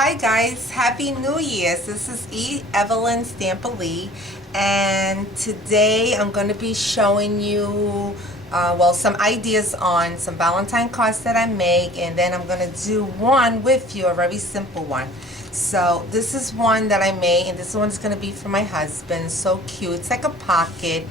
Hi guys, Happy New Year's. This is Evelyn Stamper-Lee, and today I'm going to be showing you some ideas on some Valentine cards that I make, and then I'm going to do one with you, a very simple one. So this is one that I made, and this one's going to be for my husband. So cute. It's like a pocket,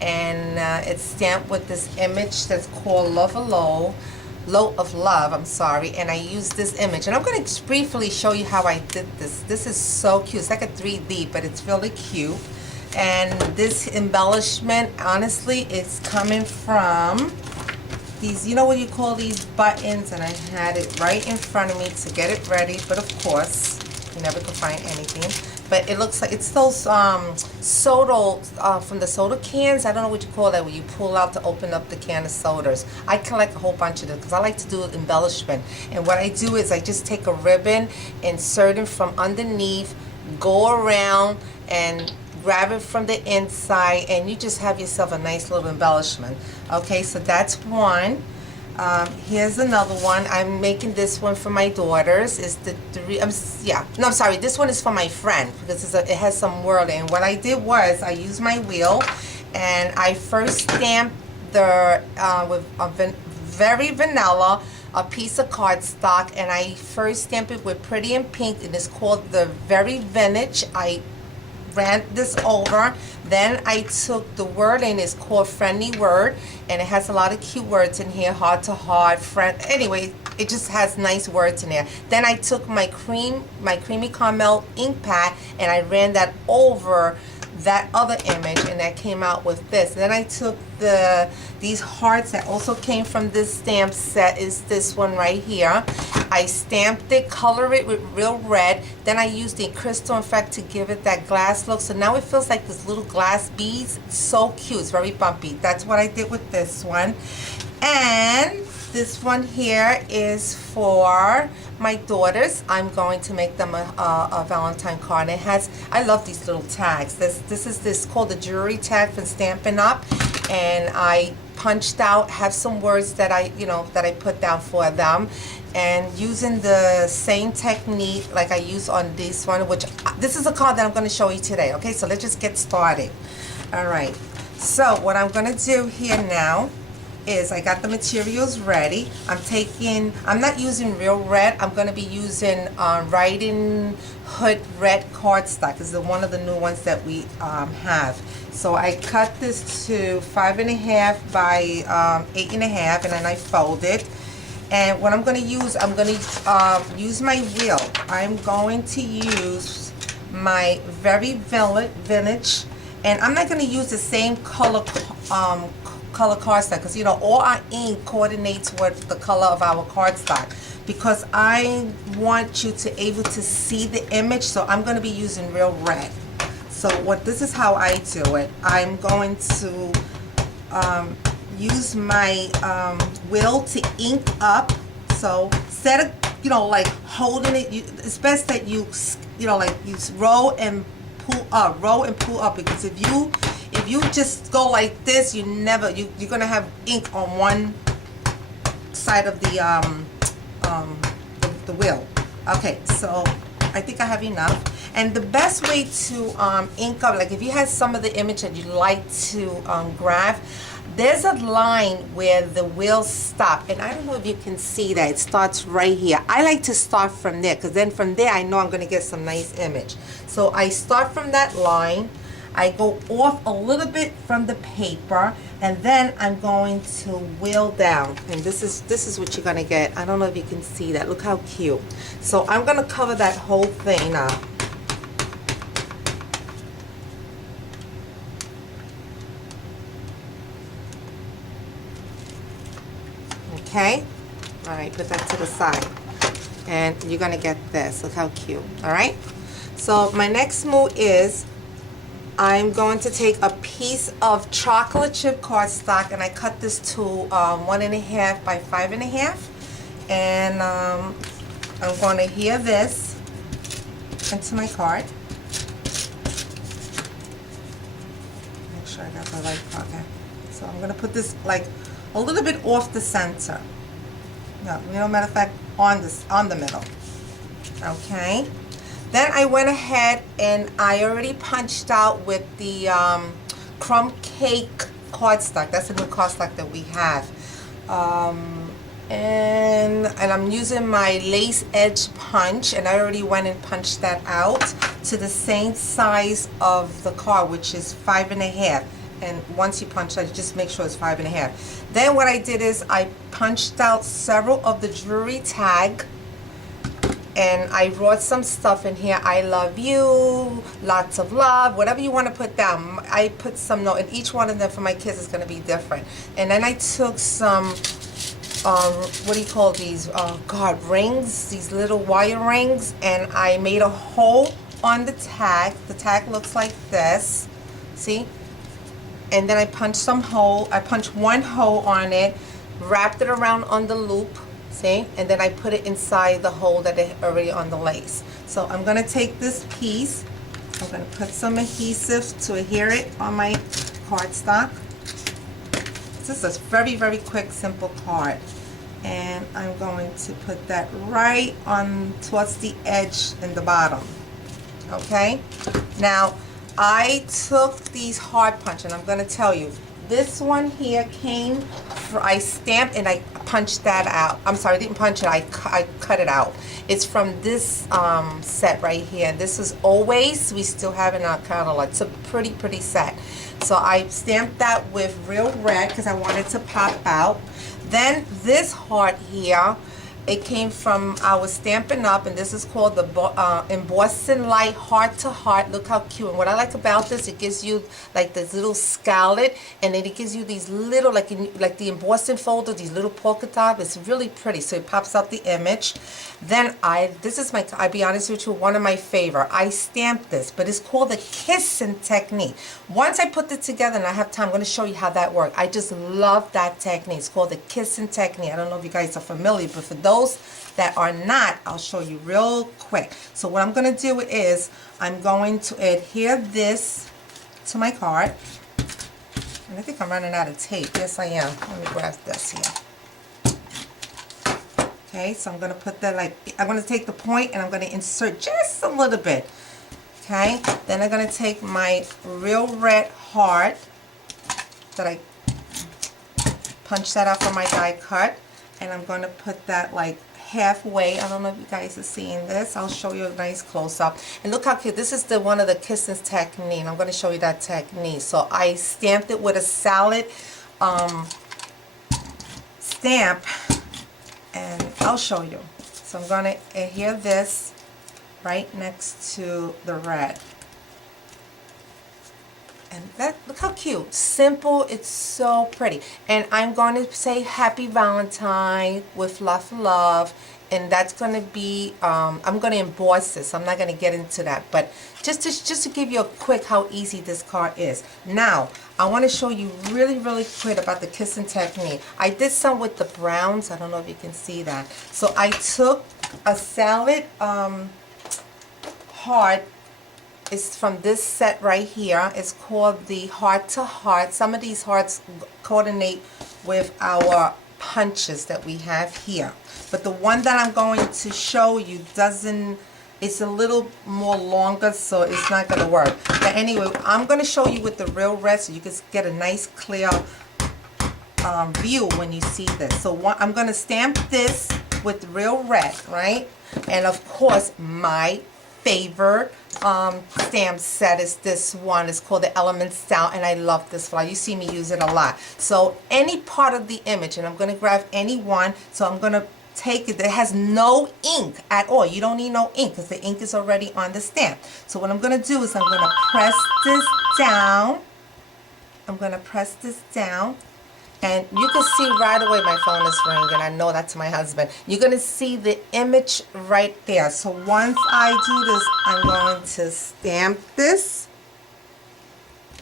and it's stamped with this image that's called Low of Love, I'm sorry, and I used this image, and I'm going to briefly show you how I did this. This is so cute. It's like a 3D, but it's really cute. And this embellishment, honestly, it's coming from these, you know what you call these buttons, and I had it right in front of me to get it ready, but of course, you never could find anything. But it looks like it's those soda from the soda cans. I don't know what you call that, where you pull out to open up the can of sodas. I collect a whole bunch of them because I like to do embellishment. And what I do is I just take a ribbon, insert it from underneath, go around and grab it from the inside, and you just have yourself a nice little embellishment. Okay, so that's one. Here's another one. I'm making this one for my daughters. It's I'm sorry, this one is for my friend because it has some wording. And what I did was I used my wheel, and I first stamped the with a very vanilla a piece of cardstock, and I first stamped it with Pretty in Pink, and it's called the Very Vintage. I ran this over, then I took the wording, it's called Friendly Word, and it has a lot of cute words in here, heart to heart, friend, anyway, it just has nice words in there. Then I took my creamy caramel ink pad, and I ran that over that other image, and that came out with this. And then I took these hearts that also came from this stamp set, is this one right here. I stamped it, colored it with real red, then I used the crystal effect to give it that glass look, so now it feels like this little glass beads. It's so cute, it's very bumpy. That's what I did with this one. And this one here is for my daughters. I'm going to make them a Valentine card. It has, I love these little tags. This is called the jewelry tag for Stampin' Up, and I punched out, have some words that I put down for them, and using the same technique like I use on this one, which this is a card that I'm going to show you today. Okay, so let's just get started. All right, so what I'm going to do here now is I got the materials ready. I'm not using real red. I'm going to be using Riding Hood red cardstock. This is one of the new ones that we have. So I cut this to 5.5 by 8.5, and then I fold it. And what I'm going to use, use my wheel. I'm going to use my Very Vintage, and I'm not going to use the same color cardstock, because all our ink coordinates with the color of our cardstock, because I want you to able to see the image. So I'm going to be using real red. So this is how I do it. I'm going to use my wheel to ink up. So instead of like holding it, it's best that you you roll and pull up, because if you just go like this, you're gonna have ink on one side of the wheel. Okay, so I think I have enough. And the best way to ink up, like if you have some of the image that you like to graph, there's a line where the wheels stop, and I don't know if you can see that. It starts right here. I like to start from there, because then from there I know I'm going to get some nice image. So I start from that line, I go off a little bit from the paper, and then I'm going to wheel down, and this is what you're going to get. I don't know if you can see that. Look how cute. So I'm going to cover that whole thing up. Okay, all right, put that to the side, and you're gonna get this. Look how cute. All right, so my next move is I'm going to take a piece of chocolate chip cardstock, and I cut this to 1.5 by 5.5, and I'm going to adhere this into my card. Make sure I got the right pocket. So I'm going to put this like a little bit off the center. No, matter of fact, on the middle. Okay. Then I went ahead and I already punched out with the crumb cake cardstock. That's the new cardstock that we have. And I'm using my lace edge punch, and I already went and punched that out to the same size of the card, which is 5.5. And once you punch that, just make sure it's 5.5. Then what I did is I punched out several of the jewelry tag, and I wrote some stuff in here. I love you, lots of love, whatever you want to put down. I put some note, and each one of them for my kids is going to be different. And then I took some what do you call these? God, rings, these little wire rings, and I made a hole on the tag. The tag looks like this, see? And then I punched one hole on it, wrapped it around on the loop, see? And then I put it inside the hole that is already on the lace. So I'm gonna take this piece, I'm gonna put some adhesive to adhere it on my cardstock. This is a very, very quick, simple card. And I'm going to put that right on towards the edge in the bottom. Okay? Now, I took these hard punch, and I'm going to tell you, this one here came, I stamped and I punched that out. I'm sorry, I didn't punch it, I cut it out. It's from this set right here. This is Always, we still have it in our catalog. It's a pretty, pretty set. So I stamped that with real red because I wanted to pop out. Then this heart here, it came from, I was Stampin' Up, and this is called the Embossing Light Heart to Heart. Look how cute. And what I like about this, it gives you like this little scallop, and then it gives you these little, like the embossing folder, these little polka dots. It's really pretty, so it pops out the image. Then this is I'll be honest with you, one of my favorite. I stamped this, but it's called the kissing technique. Once I put it together and I have time, I'm going to show you how that works. I just love that technique. It's called the kissing technique. I don't know if you guys are familiar, but for those that are not, I'll show you real quick. So what I'm going to do is I'm going to adhere this to my card. And I think I'm running out of tape. Yes, I am. Let me grab this here. Okay, so I'm going to put that I'm going to take the point and I'm going to insert just a little bit. Okay, then I'm going to take my real red heart that I punched that out for my die cut, and I'm going to put that like halfway. I don't know if you guys are seeing this. I'll show you a nice close-up. And look how cute. This is the one of the kissing technique. I'm going to show you that technique. So I stamped it with a salad stamp, and I'll show you. So I'm going to adhere this right next to the red. And that, look how cute. Simple, it's so pretty. And I'm going to say Happy Valentine with love, and that's going to be, I'm going to emboss this. I'm not going to get into that, but just to give you a quick how easy this card is. Now, I want to show you really, really quick about the kissing technique. I did some with the browns. I don't know if you can see that. So I took a salad heart. It's from this set right here. It's called the Heart to Heart. Some of these hearts coordinate with our punches that we have here. But the one that I'm going to show you doesn't, it's a little more longer, so it's not going to work. But anyway, I'm going to show you with the real red so you can get a nice clear view when you see this. So I'm going to stamp this with real red, right? And of course, my favorite stamp set is this one. It's called the Element Style, and I love this flower. You see me use it a lot. So any part of the image, and I'm going to grab any one, so I'm going to take it. It has no ink at all. You don't need no ink because the ink is already on the stamp. So what I'm going to do is I'm going to press this down. I'm going to press this down. And you can see right away my phone is ringing. I know that's my husband. You're going to see the image right there. So once I do this, I'm going to stamp this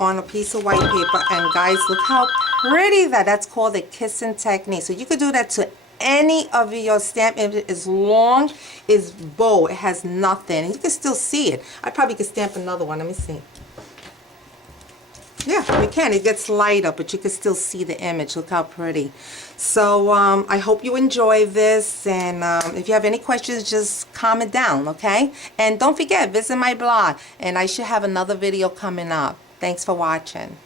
on a piece of white paper. And guys, look how pretty that's called the kissing technique. So you could do that to any of your stamp images as long as bold. It has nothing. And you can still see it. I probably could stamp another one. Let me see. Yeah, you can. It gets lighter, but you can still see the image. Look how pretty. So I hope you enjoy this, and if you have any questions, just comment down, okay? And don't forget, visit my blog, and I should have another video coming up. Thanks for watching.